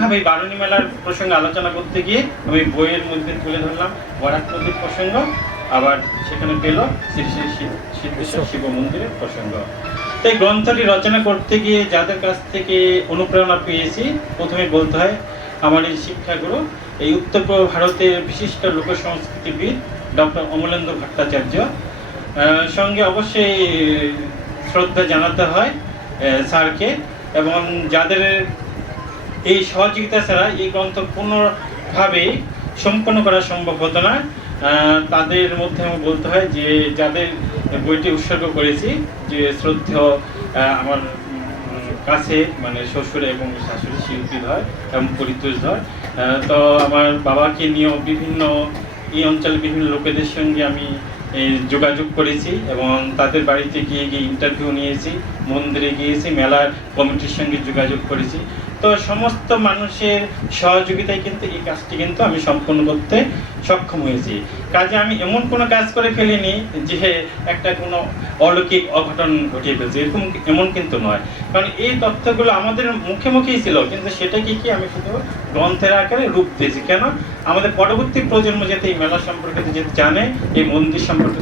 ধারাবাহিকভাবে বারুণী মেলার প্রসঙ্গে আলোচনা করতে গিয়ে আমি বইয়ের মধ্যে তুলে ধরলাম বরাক নদীর প্রসঙ্গ, আবার সেখানে পেল শ্রী শ্রী সিদ্ধেশ্বর শিব মন্দিরের প্রসঙ্গ। এই গ্রন্থটি রচনা করতে গিয়ে যাদের কাছ থেকে অনুপ্রেরণা পেয়েছি, প্রথমে বলতে হয় আমার এই শিক্ষাগুরু, এই উত্তর পূর্ব ভারতের বিশিষ্ট লোক সংস্কৃতিবিদ ডক্টর অমলেন্দু ভট্টাচার্য, সঙ্গে অবশ্যই শ্রদ্ধা জানাতে হয় স্যারকে, এবং যাদের এই সহযোগিতা ছাড়া এই গ্রন্থ পূর্ণভাবে সম্পন্ন করা সম্ভব হতো না। তাদের মধ্যে আমি বলতে হয় যে যাদের বইটি উৎসর্গ করেছি, যে শ্রদ্ধেয় আমার কাছে মানে শ্বশুর এবং শাশুড়ি শিল্পীধর এবং পরিতোষধর, তো আমার বাবাকে নিয়েও বিভিন্ন এই অঞ্চলের বিভিন্ন লোকেদের সঙ্গে আমি যোগাযোগ করেছি এবং তাদের বাড়িতে গিয়ে ইন্টারভিউ নিয়েছি, মন্দিরে গিয়েছি, মেলার কমিটির সঙ্গে যোগাযোগ করেছি। তো সমস্ত মানুষের সহযোগিতায় কিন্তু এই কাজটি কিন্তু আমি সম্পন্ন করতে সক্ষম হয়েছি। কাজে আমি এমন কোনো কাজ করে ফেলিনি যে একটা কোনো অলৌকিক অঘটন ঘটিয়ে ফেলছি, এমন কিন্তু নয়। কারণ এই তথ্যগুলো আমাদের মুখে মুখেই ছিল, কিন্তু সেটাকে কি আমি শুধু গ্রন্থের আকারে রূপ দিয়েছি। কেন? আমাদের পরবর্তী প্রজন্ম যাতে এই মেলা সম্পর্কে যেতে জানে, এই মন্দির সম্পর্কে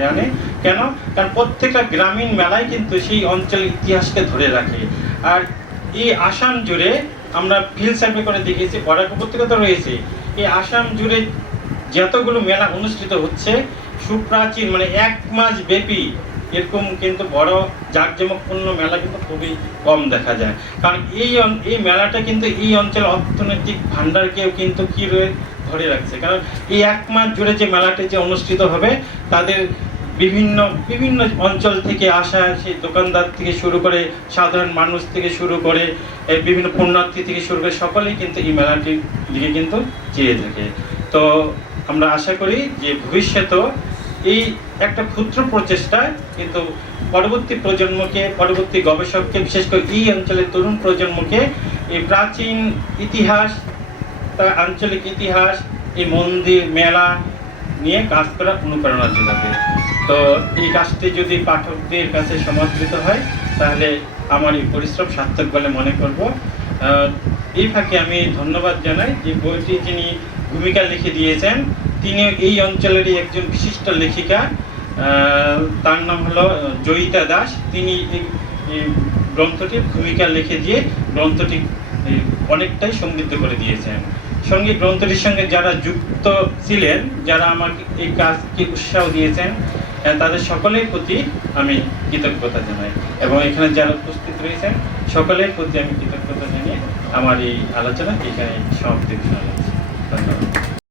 জানে। কেন? কারণ প্রত্যেকটা গ্রামীণ মেলায় কিন্তু সেই অঞ্চলের ইতিহাসকে ধরে রাখে। আর এই আসাম জুড়ে আমরা ফিল্ড সার্ভে করে দেখেছি, বরাক উপত্যকা তো রয়েছে, এই আসাম জুড়ে যতগুলো মেলা অনুষ্ঠিত হচ্ছে সুপ্রাচীন মানে 1 মাস ব্যাপী, এরকম কিন্তু বড় জাঁকজমকপূর্ণ মেলা কিন্তু খুবই কম দেখা যায়। কারণ এই মেলাটা কিন্তু এই অঞ্চলের অর্থনৈতিক ভাণ্ডারকেও কিন্তু কি ধরে রাখছে। কারণ এই 1 মাস জুড়ে যে মেলাটি যে অনুষ্ঠিত হবে, তাদের বিভিন্ন বিভিন্ন অঞ্চল থেকে আসা সেই দোকানদার থেকে শুরু করে সাধারণ মানুষ থেকে শুরু করে বিভিন্ন পুণ্যার্থী থেকে শুরু করে সকলেই কিন্তু এই মেলাটির দিকে কিন্তু চেয়ে থাকে। তো আমরা আশা করি যে ভবিষ্যতেও এই একটা ক্ষুদ্র প্রচেষ্টা কিন্তু পরবর্তী প্রজন্মকে, পরবর্তী গবেষককে, বিশেষ করে এই অঞ্চলের তরুণ প্রজন্মকে এই প্রাচীন ইতিহাস, তার আঞ্চলিক ইতিহাস, এই মন্দির মেলা নিয়ে কাজ করার অনুপ্রেরণা যোগাবে। তো এই কাজটি যদি পাঠকদের কাছে সমাদৃত হয়, তাহলে আমার এই পরিশ্রম সার্থক বলে মনে করব। এই ফাঁকে আমি ধন্যবাদ জানাই যে বইটি যিনি ভূমিকা লিখে দিয়েছেন, তিনি এই অঞ্চলেরই একজন বিশিষ্ট লেখিকা, তার নাম হলো জয়িতা দাস। তিনি এই গ্রন্থটির ভূমিকা লিখে দিয়ে গ্রন্থটি অনেকটাই সমৃদ্ধ করে দিয়েছেন। সঙ্গে গ্রন্থটির সঙ্গে যারা যুক্ত ছিলেন, যারা আমাকে এই কাজকে উৎসাহ দিয়েছেন, তাদের সকলের প্রতি আমি কৃতজ্ঞতা জানাই, এবং এখানে যারা উপস্থিত রয়েছেন সকলের প্রতি আমি কৃতজ্ঞতা জানিয়ে আমার এই আলোচনা এখানে সমাপ্তি ঘোষণা করছি।